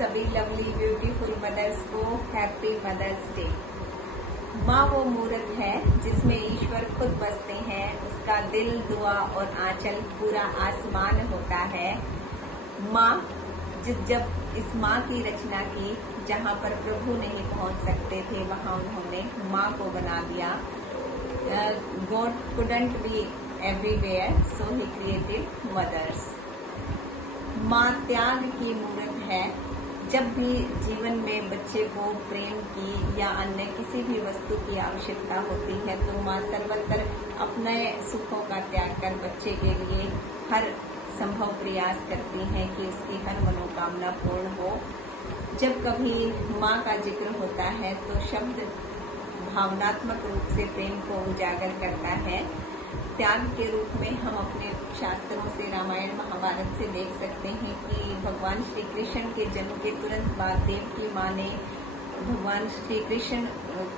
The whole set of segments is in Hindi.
सभी लवली ब्यूटीफुल मदर्स को हैप्पी मदर्स डे। माँ वो मूर्त है जिसमें ईश्वर खुद बसते हैं। उसका दिल, दुआ और आंचल पूरा आसमान होता है। माँ जब इस माँ की रचना की, जहाँ पर प्रभु नहीं पहुँच सकते थे, वहाँ उन्होंने माँ को बना दिया। God couldn't be everywhere, so he created mothers. माँ त्याग की मूर्त है। जब भी जीवन में बच्चे को प्रेम की या अन्य किसी भी वस्तु की आवश्यकता होती है तो माँ सर्वत्र अपने सुखों का त्याग कर बच्चे के लिए हर संभव प्रयास करती हैं कि उसकी हर मनोकामना पूर्ण हो। जब कभी माँ का जिक्र होता है तो शब्द भावनात्मक रूप से प्रेम को उजागर करता है। त्याग के रूप में हम अपने शास्त्रों से, रामायण महाभारत से देख सकते हैं कि भगवान श्री कृष्ण के जन्म के तुरंत बाद देवकी माँ ने भगवान श्री कृष्ण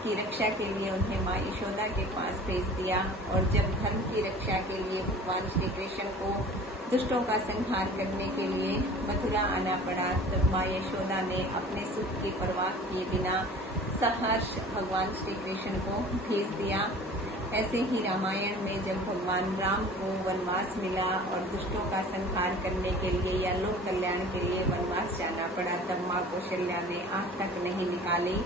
की रक्षा के लिए उन्हें माँ यशोदा के पास भेज दिया। और जब धर्म की रक्षा के लिए भगवान श्री कृष्ण को दुष्टों का संहार करने के लिए मथुरा आना पड़ा, तब माँ यशोदा ने अपने सुख की परवाह किए बिना सहर्ष भगवान श्री कृष्ण को भेज दिया। ऐसे ही रामायण में जब भगवान राम को वनवास मिला और दुष्टों का संहार करने के लिए या लोक कल्याण के लिए वनवास जाना पड़ा, तब माँ कौशल्या ने आँख तक नहीं निकाली।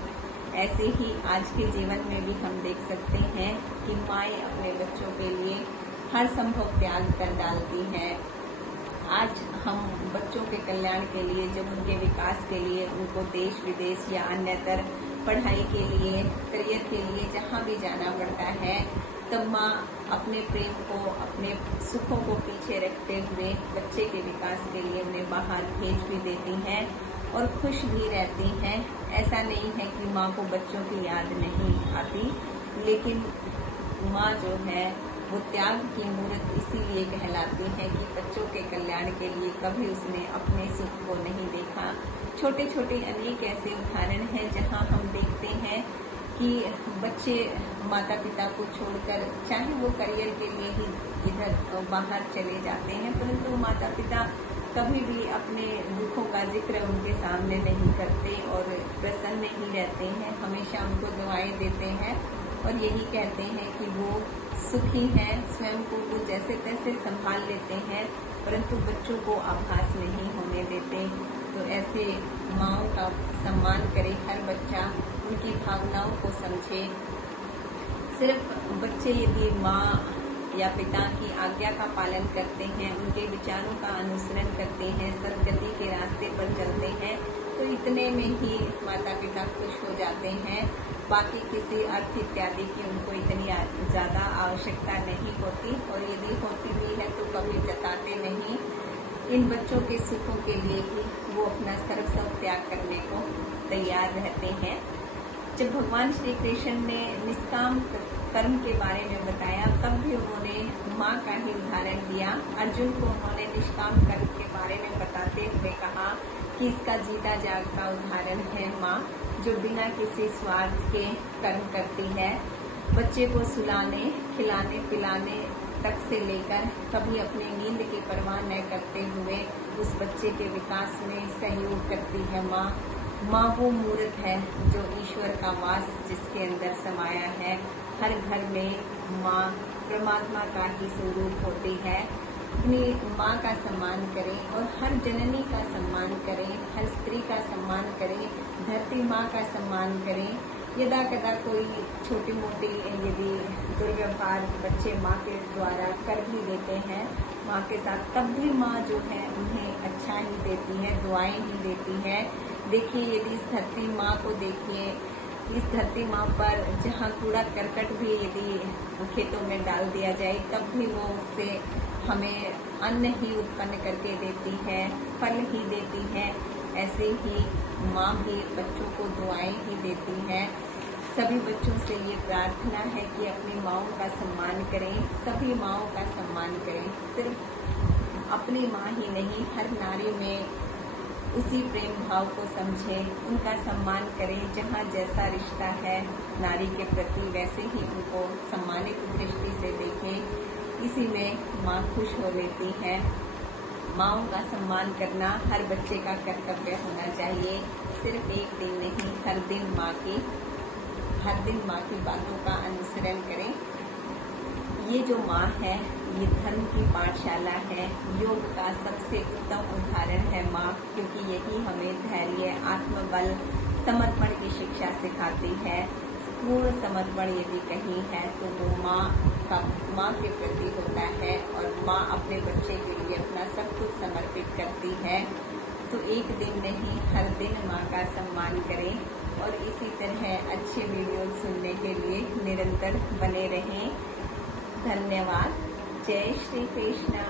ऐसे ही आज के जीवन में भी हम देख सकते हैं कि माएँ अपने बच्चों के लिए हर संभव त्याग कर डालती हैं। आज हम बच्चों के कल्याण के लिए, जब उनके विकास के लिए उनको देश विदेश या अन्यतर पढ़ाई के लिए, करियर के लिए जहाँ भी जाना पड़ता है, तब माँ अपने प्रेम को, अपने सुखों को पीछे रखते हुए बच्चे के विकास के लिए उन्हें बाहर भेज भी देती हैं और खुश भी रहती हैं। ऐसा नहीं है कि माँ को बच्चों की याद नहीं आती, लेकिन माँ जो है वो त्याग की मूर्त इसीलिए कहलाती है कि बच्चों के कल्याण के लिए कभी उसने अपने सुख को नहीं देखा। छोटे छोटे अनेक ऐसे उदाहरण हैं जहां हम देखते हैं कि बच्चे माता पिता को छोड़कर, चाहे वो करियर के लिए ही इधर बाहर चले जाते हैं, परंतु माता पिता कभी भी अपने दुखों का जिक्र उनके सामने नहीं करते और प्रसन्न ही रहते हैं। हमेशा उनको दुआएं देते हैं और यही कहते हैं कि वो सुखी हैं, स्वयं को वो जैसे तैसे संभाल लेते हैं, परंतु बच्चों को आभास नहीं होने देते। तो ऐसे माँओं का सम्मान करे हर बच्चा, उनकी भावनाओं को समझे। सिर्फ बच्चे यदि माँ या पिता की आज्ञा का पालन करते हैं, उनके विचारों का अनुसरण करते हैं, सद्गति के रास्ते पर चलते हैं, तो इतने में ही माता पिता खुश हो जाते हैं। बाकी किसी अर्थ इत्यादि की उनको इतनी ज़्यादा आवश्यकता नहीं होती, और यदि होती भी है तो कभी जताते नहीं। इन बच्चों के सुखों के लिए ही वो अपना सर्वस्व त्याग करने को तैयार रहते हैं। जब भगवान श्री कृष्ण ने निष्काम कर्म के बारे में बताया, तब भी उन्होंने माँ का ही उदाहरण दिया। अर्जुन को उन्होंने निष्काम कर्म के बारे में बताते हुए कहा कि इसका जीता जागता उदाहरण है माँ, जो बिना किसी स्वार्थ के कर्म करती है। बच्चे को सुलाने, खिलाने, पिलाने तक से लेकर कभी अपनी नींद की परवाह न करते हुए उस बच्चे के विकास में सहयोग करती है माँ। माँ वो मूर्त है जो ईश्वर का वास जिसके अंदर समाया है। हर घर में माँ परमात्मा का ही स्वरूप होती है। अपनी माँ का सम्मान करें और हर जननी का सम्मान करें, हर स्त्री का सम्मान करें, धरती माँ का सम्मान करें। यदा कदा कोई छोटी मोटी यदि दुर्व्यवहार बच्चे माँ के द्वारा कर भी देते हैं माँ के साथ, तब भी माँ जो है उन्हें अच्छा ही देती है, दुआएं ही देती है। देखिए, यदि इस धरती माँ को देखिए, इस धरती माँ पर जहाँ कूड़ा करकट भी यदि खेतों में डाल दिया जाए, तब भी वो उससे हमें अन्न ही उत्पन्न करके देती है, फल ही देती है। ऐसे ही माँ भी बच्चों को दुआएं ही देती है। सभी बच्चों से ये प्रार्थना है कि अपनी माँओं का सम्मान करें, सभी माँओं का सम्मान करें। सिर्फ अपनी माँ ही नहीं, हर नारी में उसी प्रेम भाव को समझें, उनका सम्मान करें। जहाँ जैसा रिश्ता है नारी के प्रति, वैसे ही उनको सम्मानित दृष्टि से देखें। इसी में माँ खुश हो लेती है। माँओं का सम्मान करना हर बच्चे का कर्तव्य होना चाहिए। सिर्फ एक दिन नहीं, हर दिन माँ की बातों का अनुसरण करें। ये जो माँ है, ये धर्म की पाठशाला है। योग का सबसे उत्तम उदाहरण है माँ, क्योंकि यही हमें धैर्य, आत्मबल, समर्पण की शिक्षा सिखाती है। पूर्ण समर्पण यदि कहीं है तो वो माँ के प्रति होता है, और माँ अपने बच्चे के लिए अपना सब कुछ समर्पित करती है। तो एक दिन नहीं, हर दिन माँ का सम्मान करें, और इसी तरह अच्छे वीडियो सुनने के लिए निरंतर बने रहें। धन्यवाद। जय श्री कृष्णा।